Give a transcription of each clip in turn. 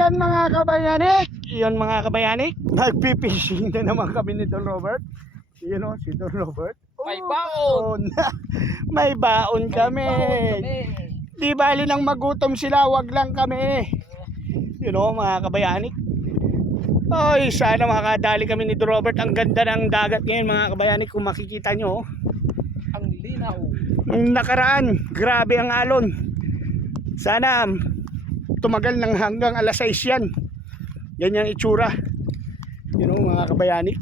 yan mga kabayanik. Yan mga kabayanik. Nagpipishing na naman kami ni Don Robert. Yun o, si Don Robert. May baon! May baon kami. Di bali nang magutom sila, wag lang kami. You know, mga kabayanik. Ay, sana makakadali kami ni Don Robert. Ang ganda ng dagat ngayon, mga kabayanik. Kung makikita nyo, oh. Ang linaw. Nung nakaraan, grabe ang alon. Sana tumagal ng hanggang alas 6 yan. Yan yung itsura. You know, mga kabayani.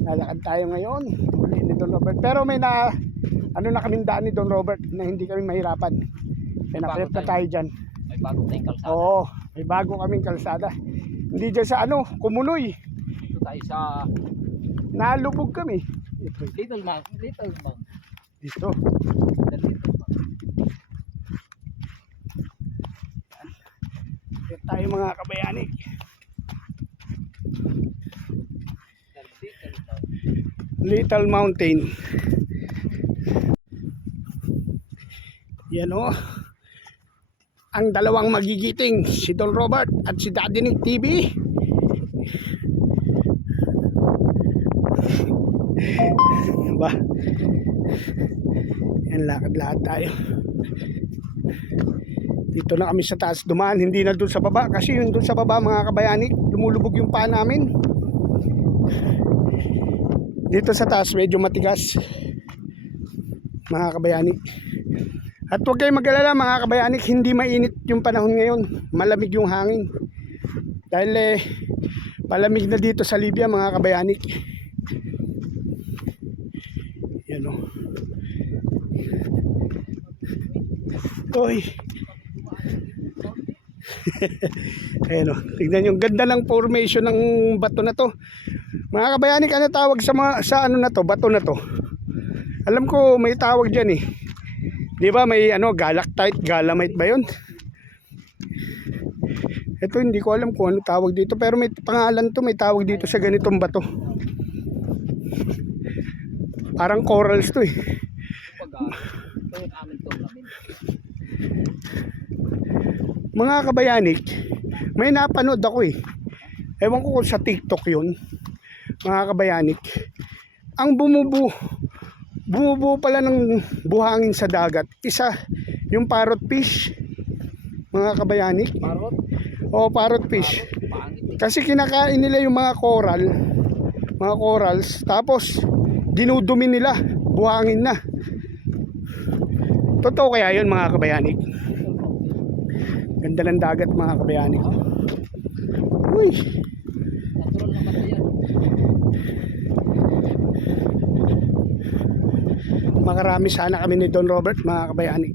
Lalakad tayo ngayon. Uli ni Don Robert. Pero may na, ano na kaming daan ni Don Robert na hindi kami mahirapan. May nakrep na tayo dyan. May bago tayong kalsada. Oo, may bago kaming kalsada. Hindi dyan sa ano, kumunoy. Dito tayo sa Nalubog kami. Ito, Little Man. Little Man. dito. Yan tayo mga kabayani. The Little Mountain. Yan o. Ang dalawang magigiting, si Don Robert at si Daddy Nick TV. Ba? Yan, lakad-lakad tayo. Dito na kami sa taas dumaan, hindi na doon sa baba. Kasi yung doon sa baba mga kabayani, lumulubog yung paa namin. Dito sa taas medyo matigas. Mga kabayani. At huwag kayong mag-alala mga kabayani, hindi mainit yung panahon ngayon. Malamig yung hangin. Dahil eh, malamig na dito sa Libya mga kabayani. Yan o. Uy. Ayan o. Tignan yung ganda ng formation ng bato na to. Mga kabayani, ano tawag sa, mga, sa ano na to, bato na to? Alam ko may tawag dyan eh. Di ba may ano, galactite, galamite ba yun? Ito hindi ko alam kung ano tawag dito pero may pangalan to, may tawag dito sa ganitong bato. Parang corals to eh. Pag ah, ito yung aming tournament. Mga kabayanik, may napanood ako eh. Ewan ko kung sa TikTok yun. Mga kabayanik. Ang bumubu, bumubuo pala ng buhangin sa dagat. Isa, yung parrot fish. Mga kabayanik. Parot. O parrot fish. Pangit. Kasi kinakain nila yung mga coral, mga corals, tapos dinudumi nila, buhangin na. Totoo kaya yun mga kabayanik? Ganda ng dagat mga. Uy, naman na yan. makarami sana kami ni Don Robert mga kabayanik.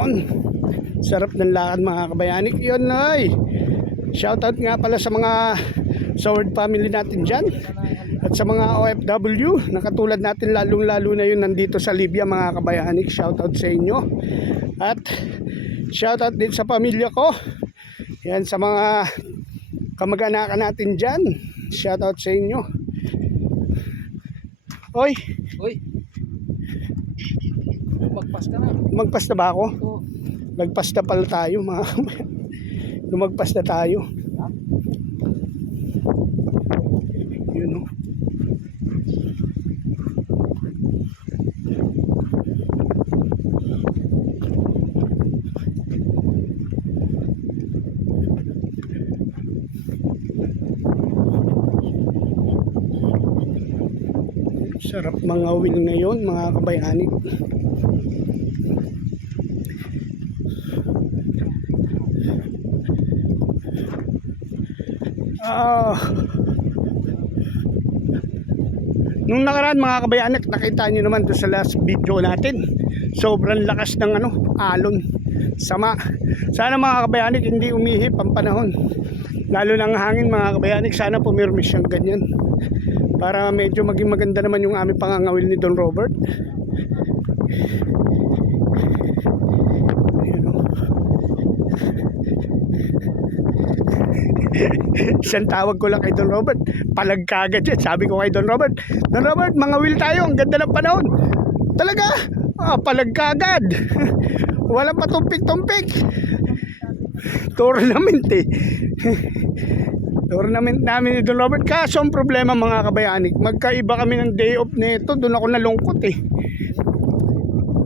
Yun. Sarap ng lakad mga kabayanik. Yun ay. Shoutout nga pala sa mga Sword family natin dyan. At sa mga OFW na katulad natin lalong lalo na yun nandito sa Libya mga kabayanik. Shoutout sa inyo. At shoutout din sa pamilya ko. Yan sa mga kamag-anakan natin dyan. Shoutout sa inyo. Oy, Uy. Magpas na. magpas na ba ako? Ito. Nagpas na pala tayo mga. Lumagpas na tayo. Yun o. Sarap mga wheel ngayon mga kabayani. Ah. Nung nakaraan mga kabayanak, nakita nyo naman sa last video natin. Sobrang lakas ng ano, alon. Sama. Sana mga kabayanik hindi umihip ang panahon. Lalo ng hangin mga kabayanik, sana pumirmis siyang ganyan. Para medyo maging maganda naman yung aming pangangawil ni Don Robert. Isang tawag ko lang kay Don Robert. Palag kagad yan. Sabi ko kay Don Robert, Don Robert, mga will tayo. Ang ganda ng panahon. Talaga? Ah, palag kagad. Walang patumpik-tumpik. Tournament eh. Tournament namin ni Don Robert. Kaso ang problema mga kabayanik, magkaiba kami ng day off nito. Doon ako nalungkot eh.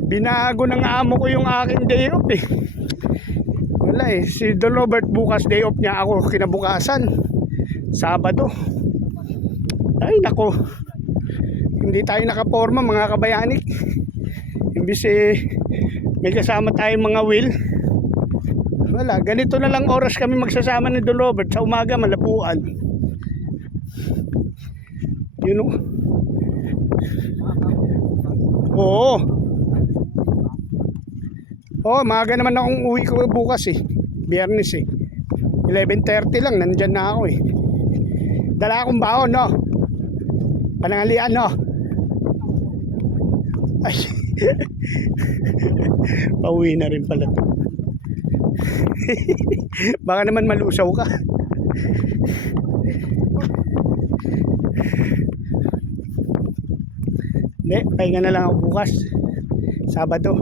Binago ng amo ko yung aking day off eh. Wala eh. Si Don Robert bukas day off niya ako kinabukasan. Sabado. Ay nako. Hindi tayo nakaporma mga kabayanik. Imbis eh may kasama tayong mga will. Wala, ganito na lang oras kami magsasama ni Don Robert sa umaga malapuan. You know? Oo. Oo, maaga naman akong uwi ko bukas eh. Biyernes eh. 11.30 lang, nandyan na ako eh. Dala akong baon, no? Panangalian, no? Ay. Pauwi na rin pala to. Baka naman malusaw ka. Hindi, pahinga na lang ako bukas. Sabado.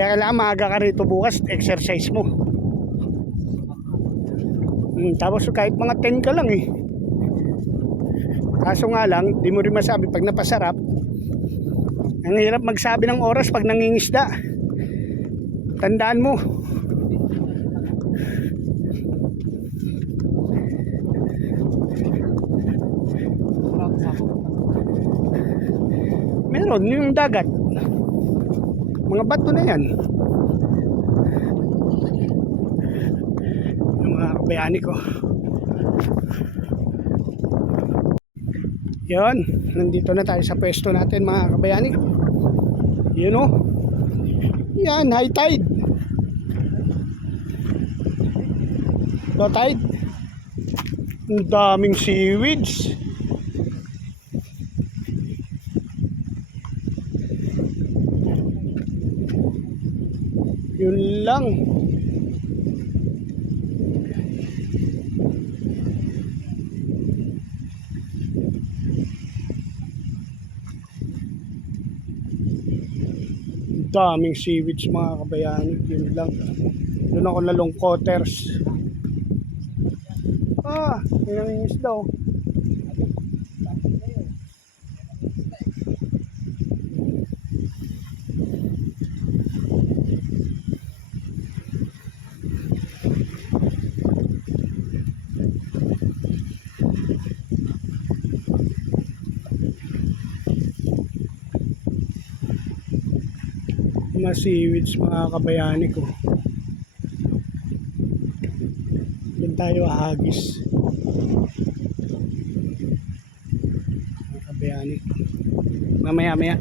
Kaya kailangan maaga ka rito bukas, exercise mo. Hmm, tapos kahit mga 10 ka lang eh. Kaso nga lang, di mo rin masabi pag napasarap. Ang hirap magsabi ng oras pag nangingisda. Tandaan mo. Meron yung dagat. Mga bato na yan. Yung mga kabayani ko. Yun, nandito na tayo sa pwesto natin mga kabayani. You know? Yan, high tide. Low tide. Ang daming seaweeds. Yun lang. daming seaweeds mga kabayani yun lang. Doon ako nalong quarters ah pinangingis daw na seaweeds mga kabayani ko. Doon tayo ahagis. Mga kabayani. Mamaya maya.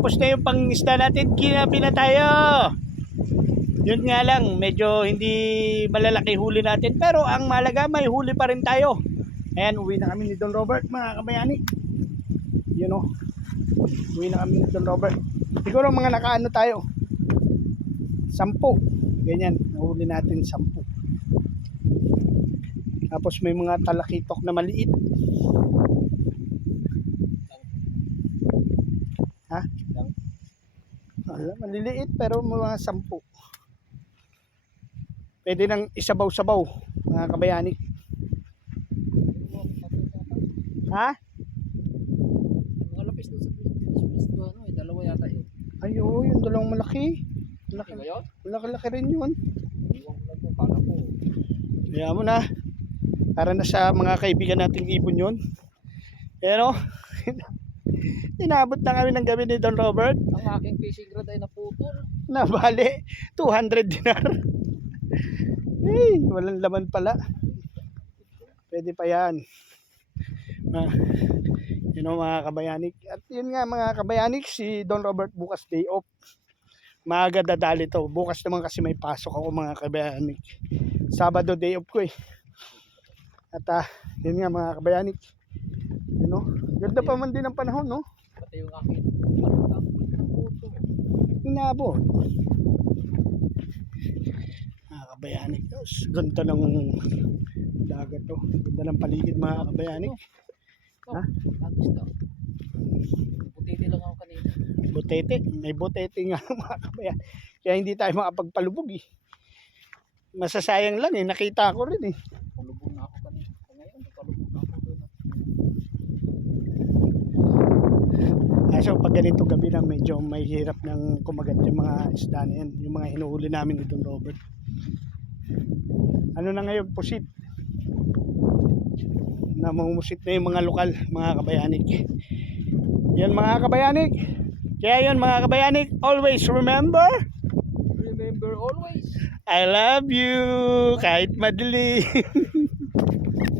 Natapos na yung pangisda natin, kinabi na tayo. Yun nga lang, medyo hindi malalaki huli natin. Pero ang malaga, may huli pa rin tayo. Ayan, uwi na kami ni Don Robert, mga kabayani. Yun o. Uwi na kami ni Don Robert. Siguro mga nakaano tayo. Sampu. Ganyan, nahuli natin sampu. Tapos may mga talakitok na maliit. Ha? Wala, maliliit pero mga sampu. Pwede nang isabaw-sabaw, mga kabayani. Ha? Mga lapis doon sa Christmas doon, ano, eh, dalawa yata yun. Ay, oo, yung dalawang malaki. Laki Malaki, ba yun? malaki rin yun. Iwan ko lang doon, para po. Kaya mo na. Para na sa mga kaibigan nating ibon yun. Pero, inabot na kami ng gabi ni Don Robert. Ang aking fishing rod ay naputol. Na bali, 200 dinar. Hey, walang laman pala. Pwede pa yan. Ah, yun know, mga kabayanik. At yun nga mga kabayanik, si Don Robert bukas day off. Maaga dadali to. Bukas naman kasi may pasok ako mga kabayanik. Sabado day off ko eh. At ah, yun nga mga kabayanik. You know, ganda pa man din ang panahon, no? Pati yung naputol. Inabot. Mga kabayani. Yes, Ganda ng dagat to. Ganda ng paligid mga kabayani. Oh, Ha? Agos daw. Putiti lang ako kanina. Butete. May butete nga mga kabayani. Kaya hindi tayo makapagpalubog eh. Masasayang lang eh. Nakita ko rin eh. Palubog na ako kanina. Ngayon, palubog na ako doon. Ah, so pag ganito gabi na medyo may hirap ng kumagat yung mga isda na yan. Yung mga hinuhuli namin Don Robert. Ano na ngayon? Pusit. Namumusit na yung mga lokal, mga kabayanik. Yan mga kabayanik. Kaya yun mga kabayanik, always remember, Remember always. I love you kahit madilim.